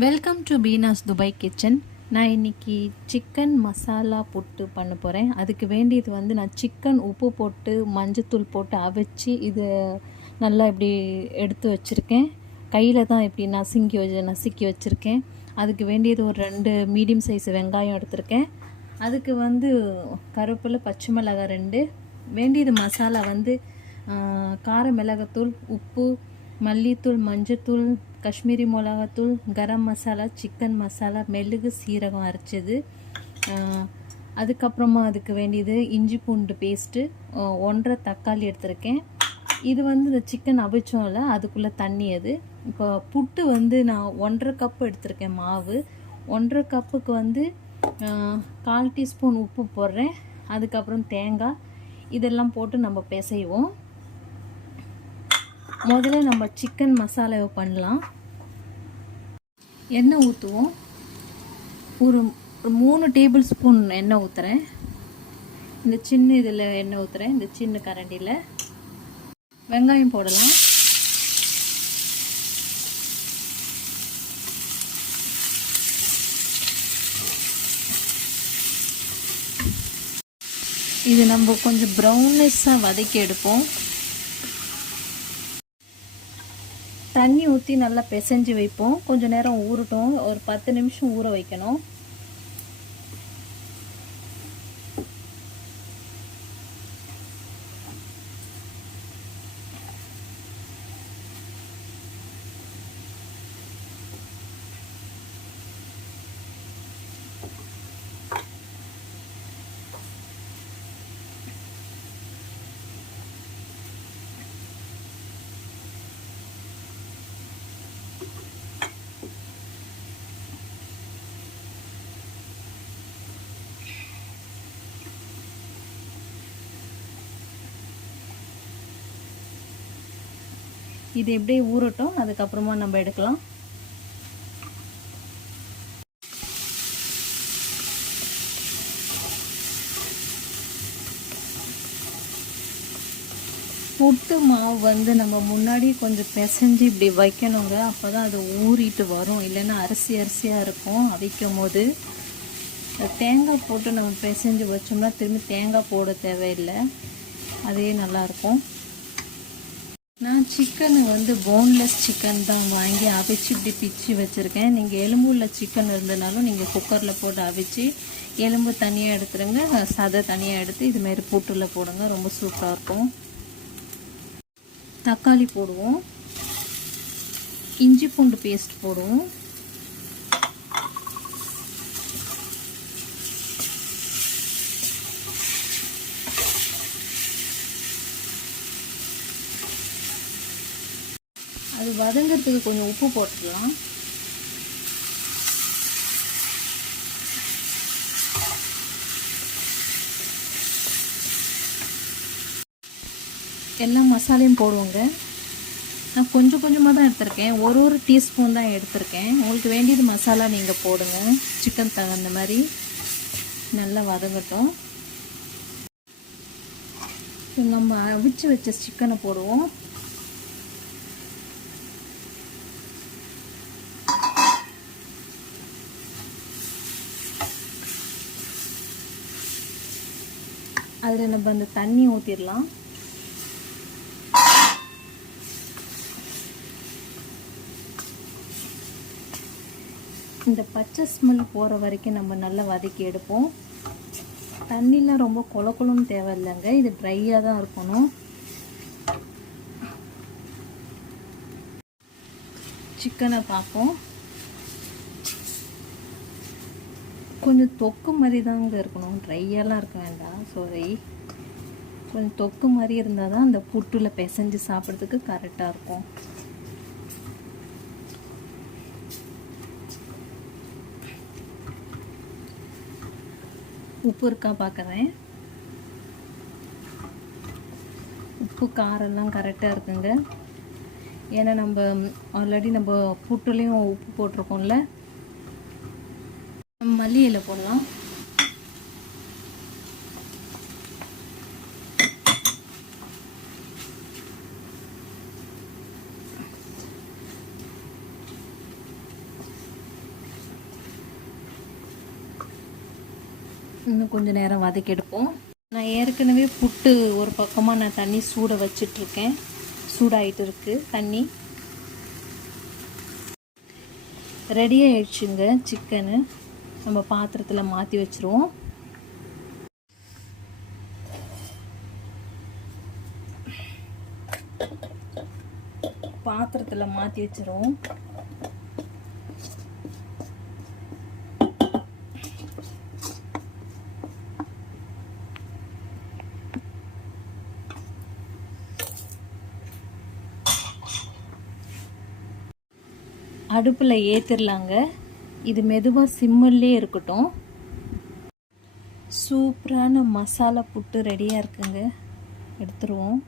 Welcome to Beena's Dubai kitchen. நான் இன்றைக்கி chicken masala புட்டு பண்ண போகிறேன். அதுக்கு வேண்டியது நான் சிக்கன் உப்பு போட்டு மஞ்சத்தூள் போட்டு அவிச்சு இது நல்லா இப்படி எடுத்து வச்சுருக்கேன். கையில் தான் இப்படி நசுக்கி வச்சுருக்கேன். அதுக்கு வேண்டியது ஒரு 2 மீடியம் சைஸ் வெங்காயம் எடுத்திருக்கேன். அதுக்கு கருவேப்பிலை, பச்சை மிளகாய் 2. வேண்டியது மசாலா கார மிளகாத்தூள், உப்பு, மல்லித்தூள், மஞ்சத்தூள், காஷ்மீரி மிளகாத்தூள், கரம் மசாலா, சிக்கன் மசாலா, மெழுகு, சீரகம் அரைச்சது. அதுக்கப்புறமா அதுக்கு வேண்டியது இஞ்சி பூண்டு பேஸ்ட்டு, 1.5 தக்காளி எடுத்திருக்கேன். இது இந்த சிக்கன் அவிச்சோம்ல அதுக்குள்ளே தண்ணி. அது இப்போ புட்டு நான் 1.5 கப்பு எடுத்திருக்கேன் மாவு. 1.5 கப்புக்கு 1/4 டீஸ்பூன் உப்பு போடுறேன். அதுக்கப்புறம் தேங்காய் இதெல்லாம் போட்டு நம்ம பிசைவோம். முதல்ல நம்ம சிக்கன் மசாலாவை பண்ணலாம். எண்ணெய் ஊற்றுவோம். ஒரு 3 டேபிள் ஸ்பூன் எண்ணெய் ஊற்றுறேன். இந்த சின்ன இதில் எண்ணெய் ஊற்றுறேன். இந்த சின்ன கரண்டியில் வெங்காயம் போடலாம். இது நம்ம கொஞ்சம் ப்ரௌனிஷாக வதக்கி எடுப்போம். தண்ணி ஊற்றி நல்லா பிசைஞ்சு வைப்போம். கொஞ்சம் நேரம் ஊறட்டும். ஒரு 10 நிமிஷம் ஊற வைக்கணும். இது எப்படியே ஊறட்டும். அதுக்கப்புறமா நம்ம எடுக்கலாம். புட்டு மாவு நம்ம முன்னாடி கொஞ்சம் பிசைஞ்சு இப்படி வைக்கணுங்க. அப்போ தான் அது ஊறிட்டு வரும். இல்லைன்னா அரிசியாக இருக்கும் அவிக்கும் போது. தேங்காய் போட்டு நம்ம பிசைஞ்சு வச்சோம்னா திரும்பி தேங்காய் போட தேவையில்லை. அதே நல்லாயிருக்கும். நான் சிக்கனு போன்லெஸ் சிக்கன் தான் வாங்கி அவிச்சு இப்படி பிச்சு வச்சுருக்கேன். நீங்கள் எலும்பு உள்ள சிக்கன் இருந்தனாலும் நீங்கள் குக்கரில் போட்டு அவிச்சு எலும்பு தனியாக எடுத்துருங்க, சதை தனியாக எடுத்து இதுமாரி புட்டில் போடுங்க. ரொம்ப சூப்பராக இருக்கும். தக்காளி போடுவோம். இஞ்சி பூண்டு பேஸ்ட் போடுவோம். அது வதங்கிறதுக்கு கொஞ்சம் உப்பு போட்டுடலாம். எல்லா மசாலையும் போடுவோங்க. நான் கொஞ்சம் கொஞ்சமாக தான் எடுத்திருக்கேன். ஒரு டீஸ்பூன் தான் எடுத்திருக்கேன். உங்களுக்கு வேண்டியது மசாலா நீங்கள் போடுங்க. சிக்கன் தகுந்த மாதிரி நல்லா வதங்கட்டும். நம்ம அவிச்சு வச்ச சிக்கனை போடுவோம். அதில் நம்ம அந்த தண்ணி ஊற்றிடலாம். இந்த பச்சை ஸ்மெல் போகிற வரைக்கும் நம்ம நல்லா வதக்கி எடுப்போம். தண்ணிலாம் ரொம்ப கொலன்னு தேவையில்லைங்க. இது ட்ரையாக தான் இருக்கணும். சிக்கனை பார்ப்போம். கொஞ்சம் தொக்கு மாதிரி தாங்க இருக்கணும். ட்ரையெல்லாம் இருக்க வேண்டாம். சாரி, கொஞ்சம் தொக்கு மாதிரி இருந்தால் தான் அந்த புட்டில் பிசைஞ்சு சாப்பிட்றதுக்கு கரெக்டாக இருக்கும். உப்பு இருக்கா பார்க்குறேன். உப்பு காரெல்லாம் கரெக்டாக இருக்குங்க. ஏன்னா நம்ம ஆல்ரெடி நம்ம புட்டுலேயும் உப்பு போட்டிருக்கோம்ல. மல்லி இலை போடலாம். இன்னும் கொஞ்சம் நேரம் வதக்கி எடுப்போம். நான் ஏற்கனவே புட்டு ஒரு பக்கமாக நான் தண்ணி சூட வச்சிட்ருக்கேன். சூடாகிட்டு இருக்குது தண்ணி. ரெடி ஆயிடுச்சுங்க சிக்கனு. நம்ம பாத்திரத்தில் மாற்றி வச்சுருவோம். பாத்திரத்தில் மாற்றி வச்சுருவோம். அடுப்பில் ஏற்றிடலாங்க. இது மெதுவாக சிம்மல்லே இருக்கட்டும். சூப்பரான மசாலா புட்டு ரெடியாக இருக்குங்க. எடுத்துருவோம்.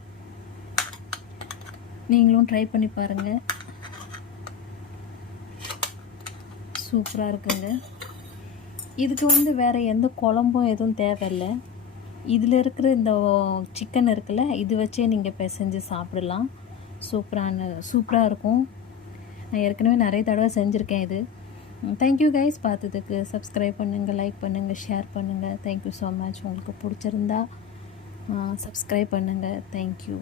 நீங்களும் ட்ரை பண்ணி பாருங்கள். சூப்பராக இருக்குங்க. இதுக்கு வந்து வேறு எந்த குழம்பும் எதுவும் தேவையில்லை. இதில் இருக்கிற இந்த சிக்கன் இருக்குல்ல, இது வச்சே நீங்கள் பிசைஞ்சு சாப்பிடலாம். சூப்பராக இருக்கும். நான் ஏற்கனவே நிறைய தடவை செஞ்சுருக்கேன் இது. Thank you guys. பார்த்ததுக்கு சப்ஸ்கிரைப் பண்ணுங்கள், லைக் பண்ணுங்கள், ஷேர் பண்ணுங்கள். Thank you so much. உங்களுக்கு பிடிச்சிருந்தா சப்ஸ்கிரைப் பண்ணுங்கள். தேங்க்யூ.